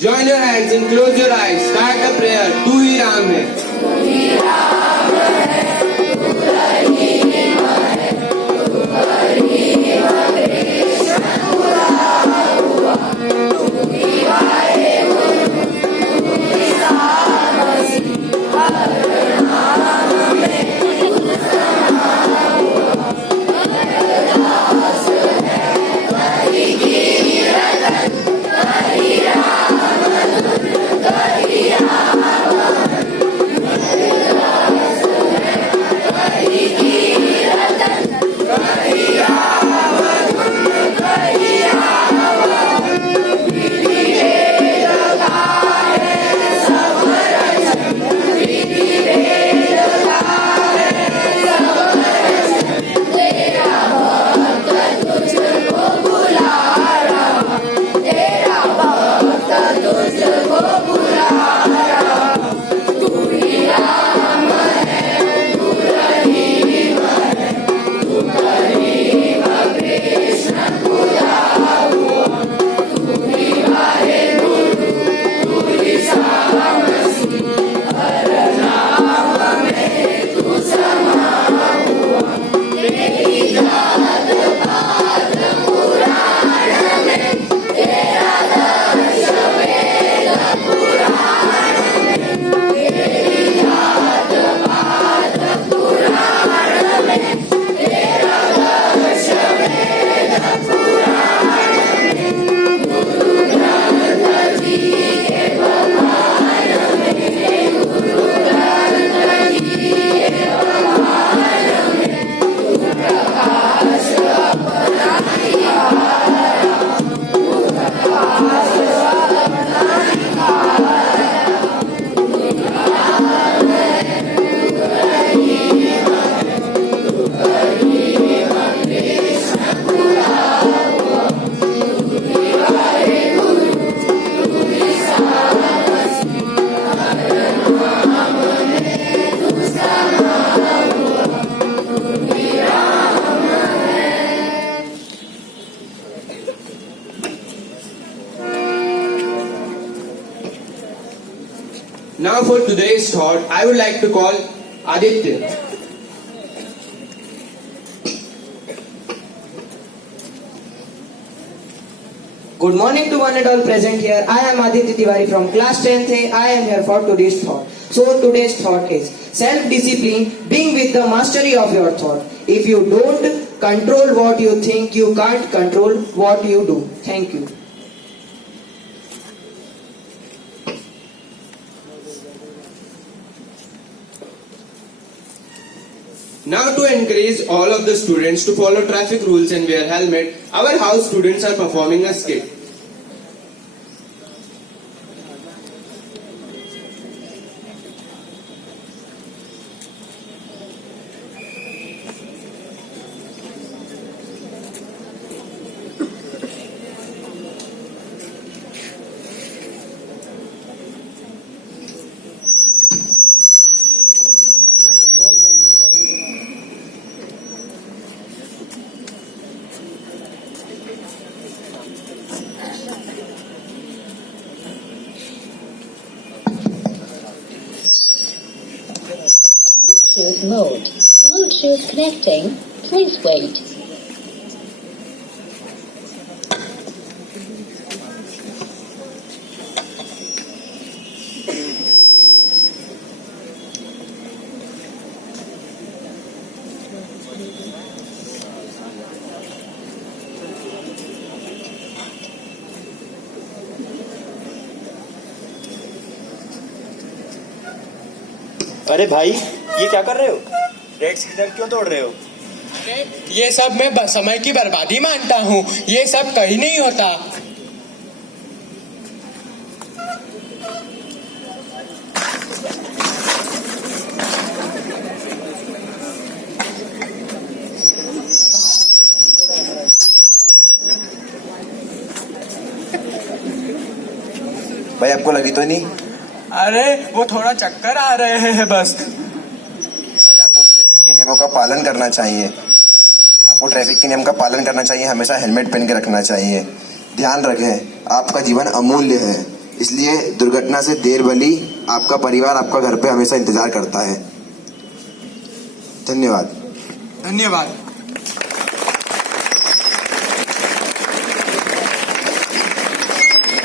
Join your hands and close your eyes. Start the prayer. तू ही राम है. Now for today's thought, I would like to call Aditya. Good morning to one and all present here. I am Aditya Tiwari from class 10th A. I am here for today's thought. So today's thought is self-discipline, being with the mastery of your thought. If you don't control what you think, you can't control what you do. Thank you. Now to encourage all of the students to follow traffic rules and wear helmet, our house students are performing a skit. Bluetooth mode. Bluetooth connecting. Please wait. अरे भाई, ये क्या कर रहे हो? Red signal क्यों तोड़ रहे हो? अरे ये सब मैं समय की बर्बादी मानता हूँ. ये सब कहीं नहीं होता. भाई आपको लगी तो नहीं? अरे वो थोड़ा चक्कर आ रहे हैं बस. भाई आपको ट्रैफिक के नियमों का पालन करना चाहिए. आपको ट्रैफिक के नियम का पालन करना चाहिए. हमेशा हेलमेट पहन के रखना चाहिए. ध्यान रखें, आपका जीवन अमूल्य है. इसलिए दुर्घटना से देर भली आपका परिवार आपका घर पे हमेशा इंतजार करता है। धन्यवाद। धन्यवाद।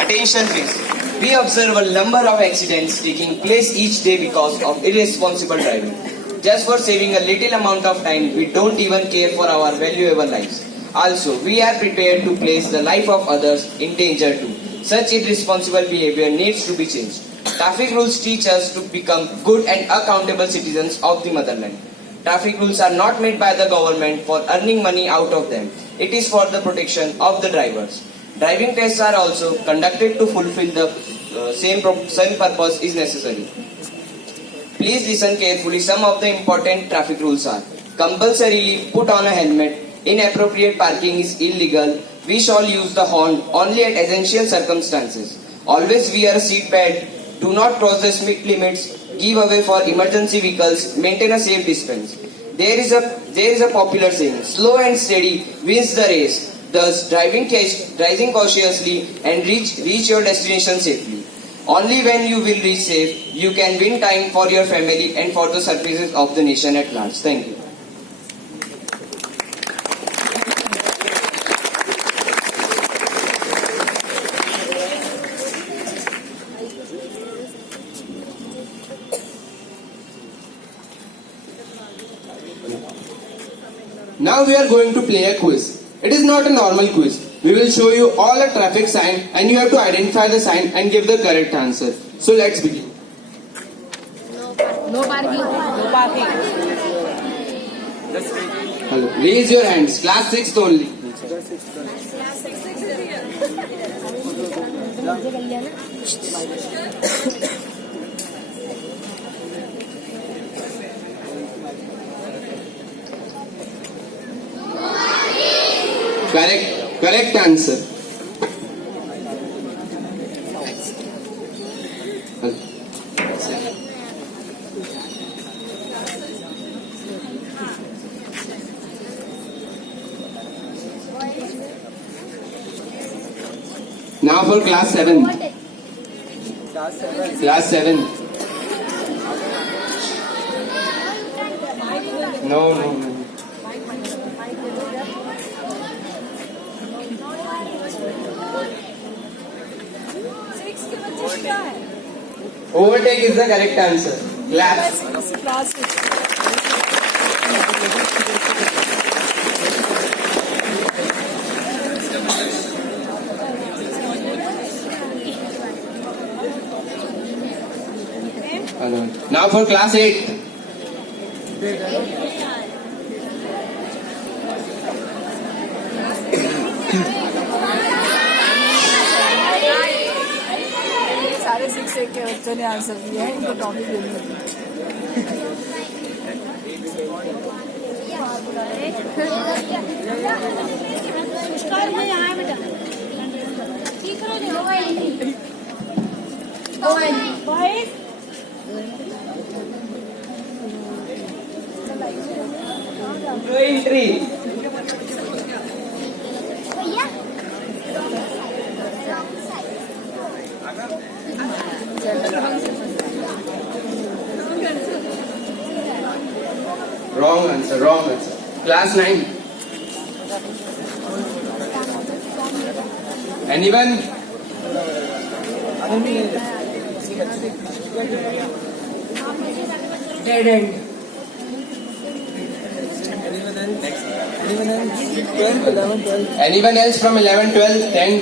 Attention please. We observe a number of accidents taking place each day because of irresponsible driving. Just for saving a little amount of time, we don't even care for our valuable lives. Also, we are prepared to place the life of others in danger too. Such irresponsible behavior needs to be changed. Traffic rules teach us to become good and accountable citizens of the motherland. Traffic rules are not made by the government for earning money out of them. It is for the protection of the drivers. Driving tests are also conducted to fulfill the same purpose is necessary. Please listen carefully. Some of the important traffic rules are: compulsorily put on a helmet. Inappropriate parking is illegal. We shall use the horn only at essential circumstances. Always wear a seat belt. Do not cross the speed limits. Give away for emergency vehicles. Maintain a safe distance. There is a popular saying: slow and steady wins the race. Thus, driving cautiously and reach your destination safely. Only when you will reach safe, you can win time for your family and for the services of the nation at large. Thank you. Now we are going to play a quiz. It is not a normal quiz. We will show you all a traffic sign and you have to identify the sign and give the correct answer. So let's begin. No parking. No parking. Hello. Raise your hands. Class 6th only. Correct answer. Now for class 7. Class 7. No. Overtake is the correct answer. Class. Hello. Now for class 8. सारे 6 के बच्चों ने answer दिया है, इनको topic देनी होगी। Entry. Wrong answer. Class 9. Anyone? Dead end. Anyone else from 11, 12, 10?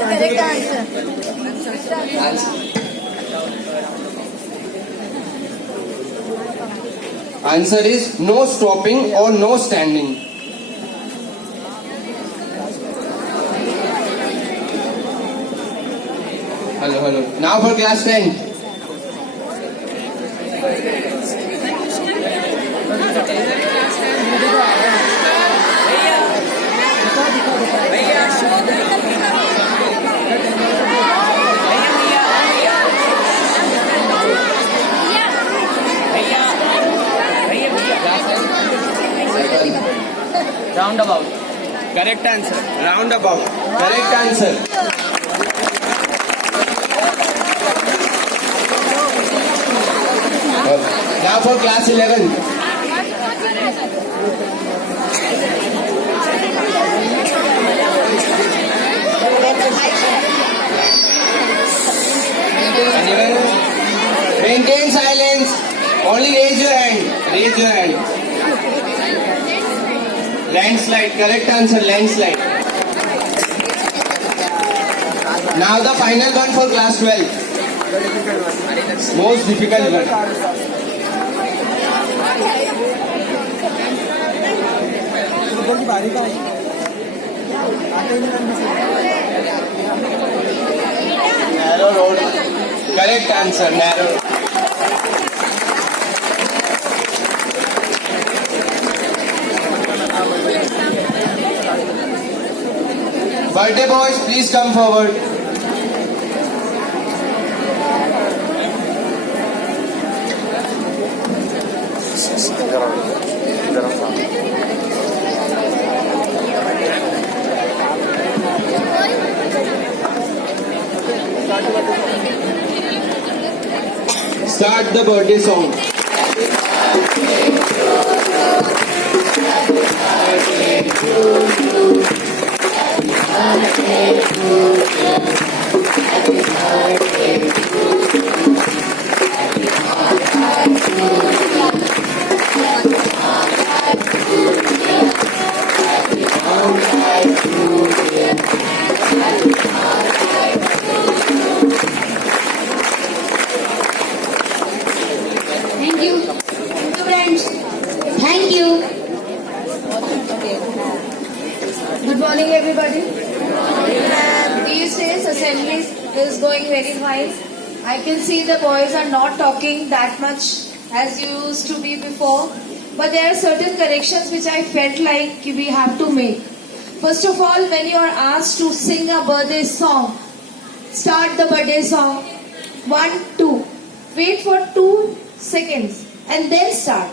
Correct answer. Answer is no stopping or no standing. Hello. Now for class 10. Roundabout. Correct answer. Roundabout. Correct answer. Now for class 11. Anyone? Maintain silence. Only raise your hand. Raise your hand. Landslide. Correct answer. Landslide. Now the final one for class 12. Most difficult one. Narrow road. Correct answer. Narrow. Birthday boys, please come forward. Start the birthday song. Thank you. Friends, thank you. Good morning, everybody. These days, assembly is going very fine. I can see the boys are not talking that much as used to be before. But there are certain corrections which I felt like we have to make. First of all, when you are asked to sing a birthday song, start the birthday song. 1, 2. Wait for 2 seconds and then start.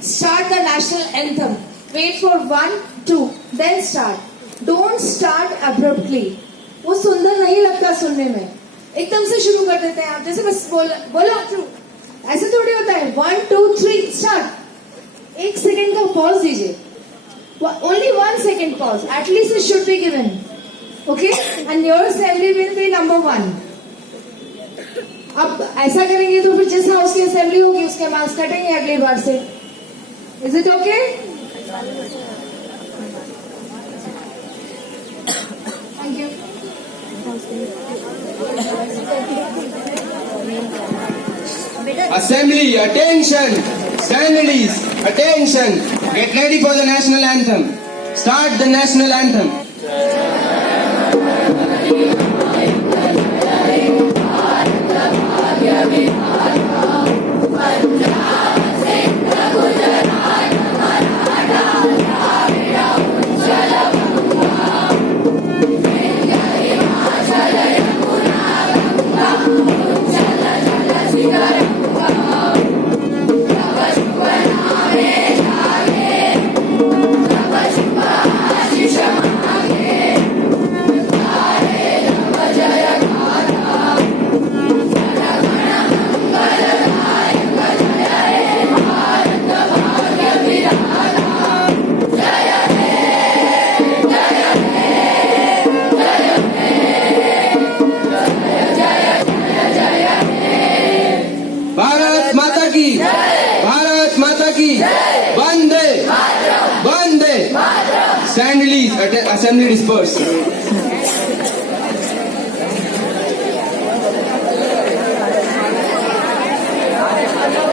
Start the national anthem. Wait for 1, 2, then start. Don't start abruptly. वो सुंदर नहीं लगता सुनने में. एकदम से शुरू कर देते हैं आप, जैसे बस बोला थ्रू. ऐसे थोड़ी होता है. 1, 2, 3, start. 1 सेकंड का पॉज दीजिए. Only 1 second pause. At least it should be given. Okay? And your assembly will be number 1. अब ऐसा करेंगे तो फिर जिस हाउस की असेंबली होगी उसके मार्क्स कटेंगे अगली बार से. Is it okay? Thank you. Assembly, attention! Standardies, attention! Get ready for the national anthem. Start the national anthem. Bharat माता की, भारत माता की, वंदे, वंदे. Stand release, assembly disperse.